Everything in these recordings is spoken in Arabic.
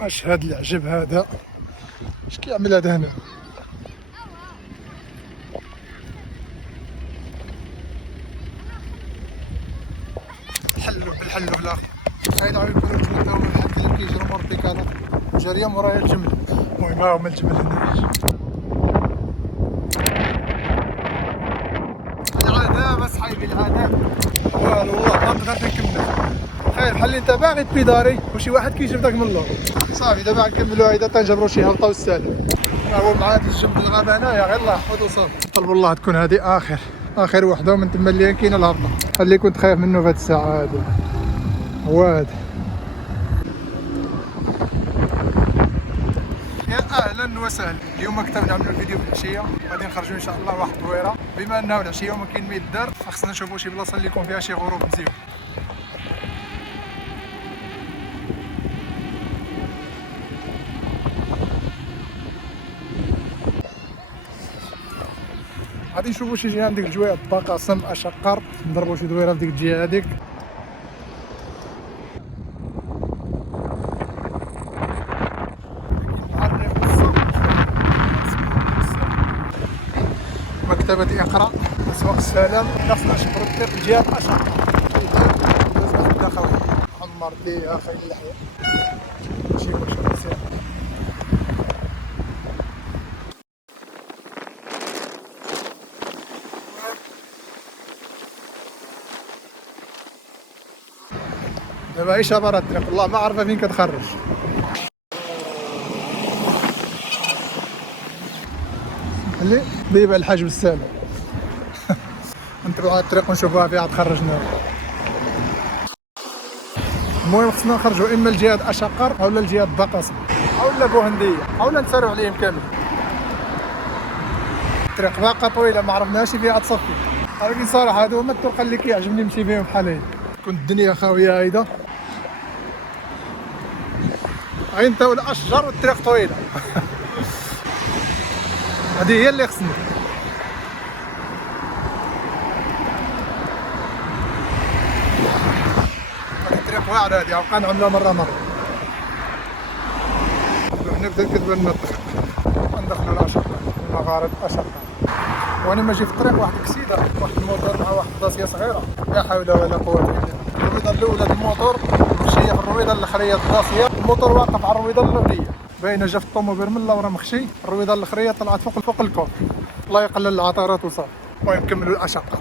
اش هاد العجب هذا؟ اش كيعمل هذا هنا؟ بالحلو الاخر هاي نوع يكونوا الجمل هما الحد اللي كيجرو مور البيكالا جاريه مورايا الجمل. المهم ها هما الجمل هنا. العذاب اصحابي العذاب والله ما نقدر نكمل. تخيل بحال انت باغي بيداري وشي واحد كيجيب داك من اللور صافي دابا غنكملوا هيدا تنجبروا شي هلطه والسلام. هو مع هاد الجنب الغابه هنايا غير الله يحفظ وصافي. نطلبوا الله تكون هذه اخر وحده ومن تما اللي كاينه الهبطه. اللي كنت خايف منه في هاد الساعه هادي هو هذا. يا اهلا وسهلا. اليوم كنت نعملوا الفيديو في العشيه غادي نخرجوا ان شاء الله واحد الطويره بما انه العشيه وما كاين ما يدار خصنا نشوفوا شي بلاصه اللي يكون فيها شي غروب مزيان. غادي نشوفوا شي جهه من ديك الجويه البقاسم اشقر نضربوا شي دويره في ديك الجهه هذيك. مكتبة اقرا اسواق السلام خاصنا نشبروا الطريق الجهه الاشقر دوز واحد الاخوي عمر لي اخي اللحيه شي واش مزيان. دابا هي شابره الطريق والله ما عارفه فين كتخرج. اللي بيبع الحاج بالسلام. نتبعوا هاد الطريق ونشوفوها فيها تخرجنا. المهم خصنا نخرجوا اما لجهه اشقر اولا لجهه بقاسم اولا بوهنديه اولا نسارعوا عليهم كامل. الطريق باقا طويله ما عرفناش فيها تصفي ولكن صراحه هادو هما الطرق اللي كيعجبني نمشي فيهم بحال هيدا. تكون الدنيا خاويه هيدا غينطيو الاشجار والطريق طويله. هذه هي اللي خصني. هذه الطريق واعره هذه غنبقى نعملها مره هنا بدات كتبان لنا الطريق ندخلوا الاشقر المغارب اشقر. وانا ماشي في الطريق واحد الكسيده واحد الموتور مع واحد الداسيه صغيره لا حول ولا قوه الا بالله. الرويضه الاولى الموتور مشيه في الرويضه الاخريه الداسيه الموتور واقف على الرويضه الاوليه باينه جا في الطوموبيل من اللور مخشي الرويضه الاخريه طلعت فوق الكوب الله يقلل العثرات وصافي. المهم كملوا الاشقر.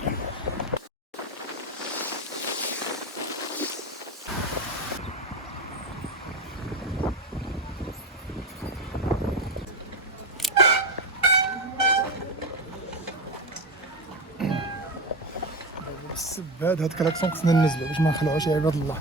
السباد هاد الكلاكسون خصنا ننزلو باش ما نخلعوش يا عباد الله.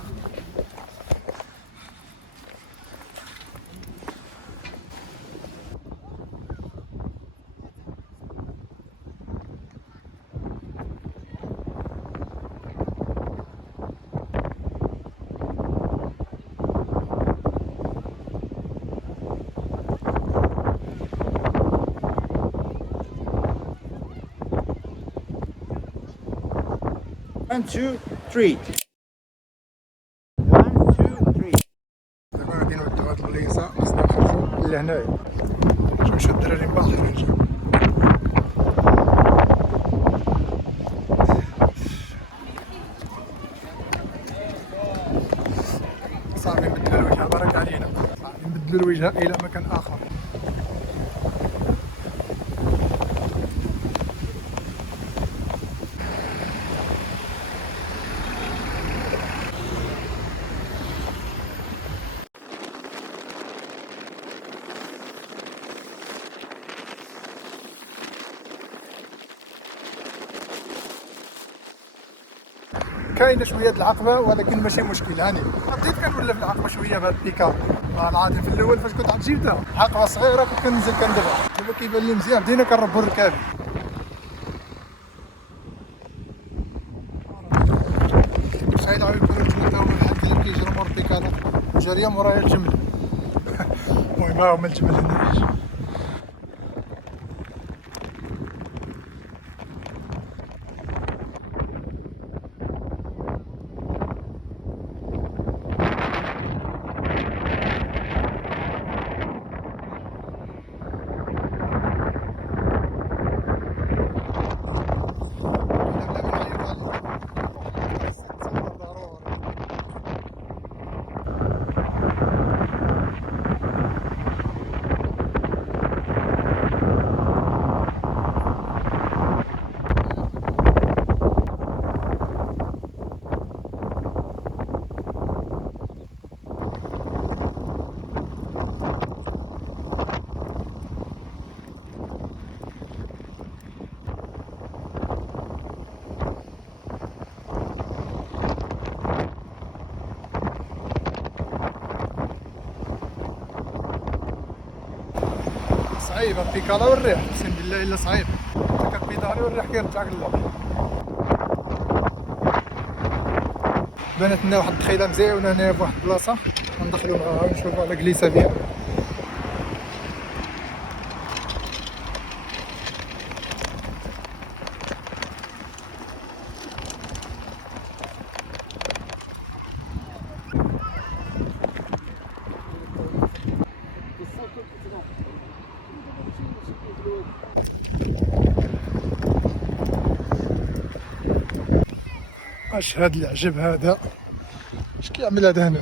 One, two, three. One, two, three. دابا غادي نودو هاد البليصه خصنا نخرجو لهنايا شوف الدراري من بعض الرجال. صافي نبدلو الوجهه بارك علينا صافي نبدلو الوجهه الى مكان اخر. كاينه شويه العقبه ولكن ماشي مشكل. هاني بديت كنولف العقبه شويه بهاد البيكاب العادي. في الاول فاش كنت جبتها عقبه صغيره كنت كننزل كندبها دابا كيبان لي مزيان بدينا كنربوا الركاب. سعيد على يكونوا الجمل هما الحد اللي كيجرو مور البيكالا جاريه مورايا الجمل. المهم ها هما الجمل هنا. صعيبه البيكالا والريح، اقسم بالله الا صعيب. انت كتبيداري والريح كيرجعك للور. بانت لنا واحد الدخيله مزيونه هنا في واحد البلاصه، غندخلو معاها ونشوفو على جليسه فيها. اش هاد العجب هذا؟ اش كيعمل هذا هنا؟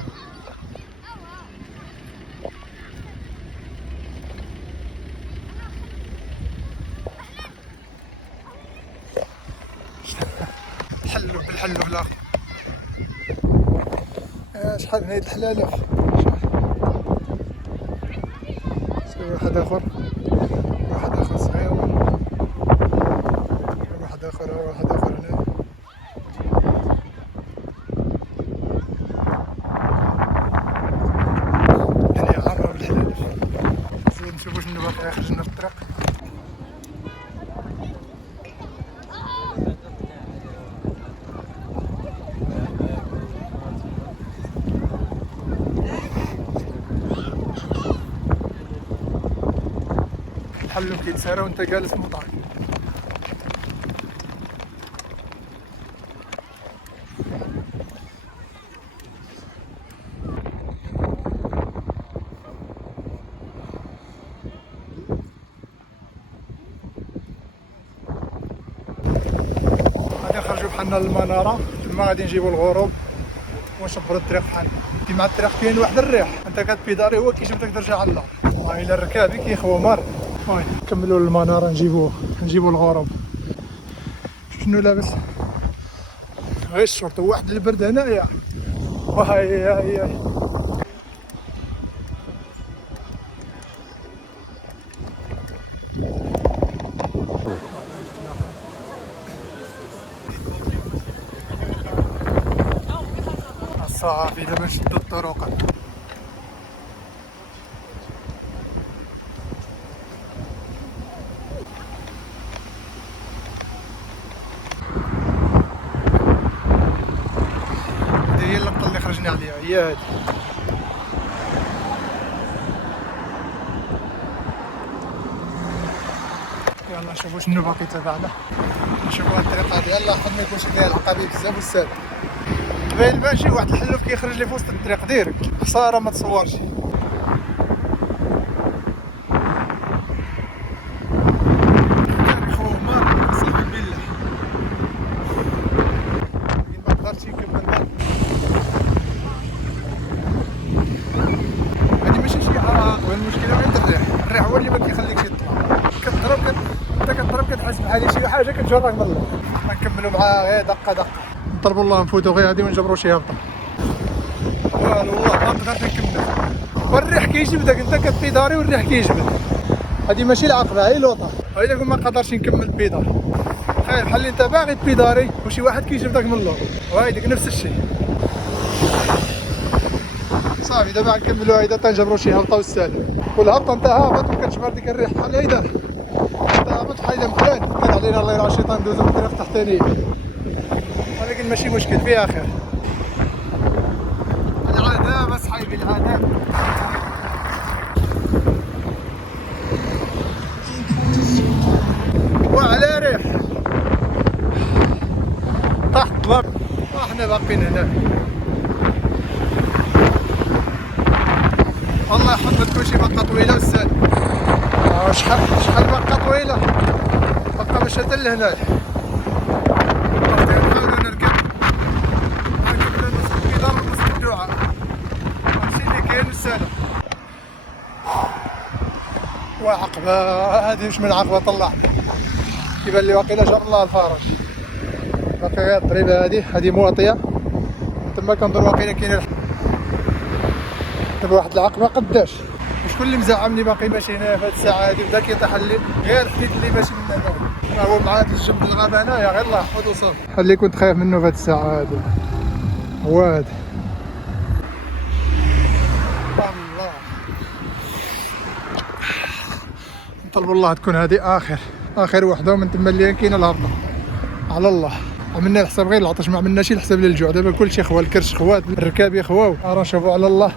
الحلو بالحلو بالاخر. شحال من هاد الحلالف. شوف واحد اخر، واحد اخر صغير، واحد اخر، واحد اخر هنا. الدنيا عامرة بالحلالف. زين نشوفو شنو باقي يخرج لنا في الطريق. الحلو كيتسارى وانت جالس مطعم. غادي نخرجو بحالنا للمنارة، تما غادي نجيبو الغروب ونشبرو الطريق بحالنا. كيما الطريق كاين واحد الريح، انت كتبيداري هو كيجبدك ترجع على اللور. الا الركابي كيخوى مار. المهم نكملو للمنارة نجيبو الغروب. شنو لابس؟ غير الشرطة واحد البرد هنايا. هاي صافي دابا نشدو الطرق. هذه هي اللقطة اللي خرجنا عليها، هي هادي. يلا نشوفو شنو باقي تبعنا، نشوفو هاد الطريقة هادي. يلا حد ما يكونش فيها العقبة بزاف والسالك. باين ماشي واحد الحلوف كيخرج لي في وسط الطريق ديريكت، خسارة ما تصورش. المشكلة عند الريح هو اللي ما كيخليكش تطلع. كتضرب كتحس بحال شي حاجة كتجرك من اللور. غنكملو معاها غير دقة دقة. نطلبو الله نفوتو غير هادي ونجبرو شي هبطة. والو والله ما قدرت نكمل. والريح كيجبدك، انت كتبيداري والريح كيجبد. هادي ماشي العقبة، هي لوطة. هاي داك ما قدرش نكمل البيدار. تخيل بحال انت باغي تبيداري وشي واحد كيجبدك من اللور. وهايديك نفس الشيء. صافي دابا غنكملو هيدا تنجبرو شي هبطة والسلام. والهبطة انت هابط وكتجبر ديك الريح بحال هيدا. انت هابط بحال هيدا مكان، كان علينا الله يرعى الشيطان ندوزو في الطريق التحتانية. ولكن ماشي مشكل، فيها خير. العذاب اصحابي العذاب. وعلى ريح تحت الارض وحنا باقيين هنا. والله يحفظ لكم شي بقى طويله والسال. شحال بقى طويله؟ بقى باش حتى لهنا. نحاولو نركب البيضاء ونص الدعاء. هادشي اللي كاين والسلام. وعقبه هادي واش من عقبه طلع. كيبان لي واقيلا جاب الله الفرج. باقي غير الضريبه هادي موطيه. تما كنظن واقيلا كاين دابا واحد العقبه قداش. وشكون اللي مزعمني باقي ماشي هنايا في هاد الساعه هادي بدا كيطيح لي غير حديت اللي ماشي من هنا. هو مع هاد الجنب الغابه هنايا غير الله يحفظو صافي. اللي كنت خايف منه في هاد الساعه هادي هو هذا. الله طلب الله تكون هذه اخر وحده، ومن تما اللي كاينه الهبطه على الله. عملنا الحساب غير العطش، ما عملناش الحساب للجوع. دابا كلشي خوا، الكرش خوات، الركاب يخواو، راه نشوفوا على الله.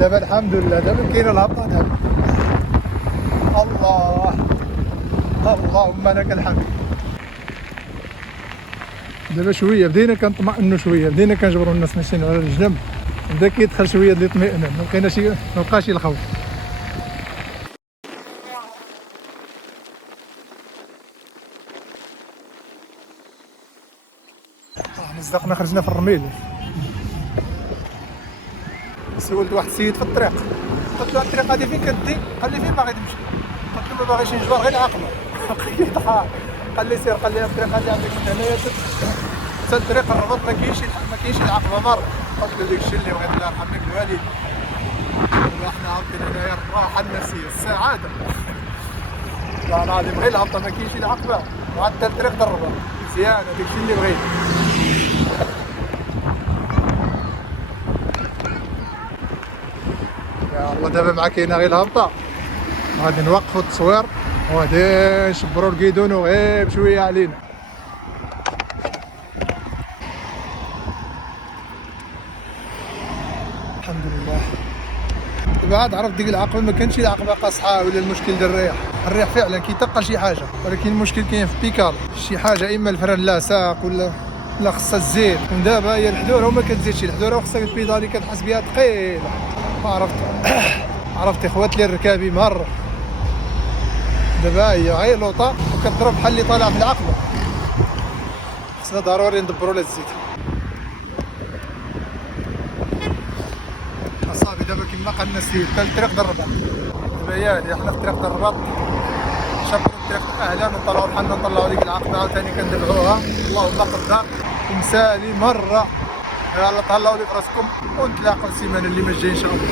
دابا الحمد لله دابا كاينه الهبطه دابا. الله اللهم لك الحمد. دابا شويه بدينا كنطمئنوا، شويه بدينا كنجبروا الناس ماشيين على الجنب، بدا كيدخل شويه ديال الاطمئنان، ما بقاش الخوف. مصدقنا خرجنا في الرميل. سولت واحد السيد في الطريق، قلت له الطريق هذه فين كدي؟ قال لي فين باغي تمشي؟ قلت له ما باغيش نجبر غير العقبه. قال لي سير، قال لي الطريق هذه عندك هنايا حتى الطريق الربط، ما كاينش العقبه مره. قلت له داك الشيء اللي بغيت الله يرحمك الوالد. احنا عاطين هنايا الراحه النفسيه، السعاده. لا العظيم غير الهبطه، ما كاينش العقبه، وحتى الطريق ضربه مزيان. هذاك الشيء اللي بغيت. يا الله دابا مع كاينه غير الهبطه، غادي نوقفوا التصوير وغادي نشبروا الكيدون وغير بشويه علينا. الحمد لله. دابا عاد عرفت ديك العقبه ما كانش العقبه قاصحه ولا المشكل ديال الريح فعلا كيتقل شي حاجه، ولكن المشكل كاين في البيكال. شي حاجه اما الفرن لاصق ولا خصها الزيت. ودابا هي الحدوره وما كتزيدش الحدوره، وخصها البيدالي كتحس بها ثقيله. عرفت اخواتي الركابي مره. دابا هي غير لوطه وكتضرب بحال اللي طالع في العقبه. خصنا ضروري ندبروا لها الزيت. اصاحبي دابا كيما قالنا السيد حتى الطريق د الرباط. دابا هي هادي حنا في الطريق د الرباط، شبروا الطريق اهلا ونطلعوا بحالنا نطلعوا ديك العقبه عاوتاني كندفعوها. اللهم قدر ومسالي مره. يلا تهلاو لي فراسكم ونتلاقاو السيمانه اللي ما جايه ان شاء الله.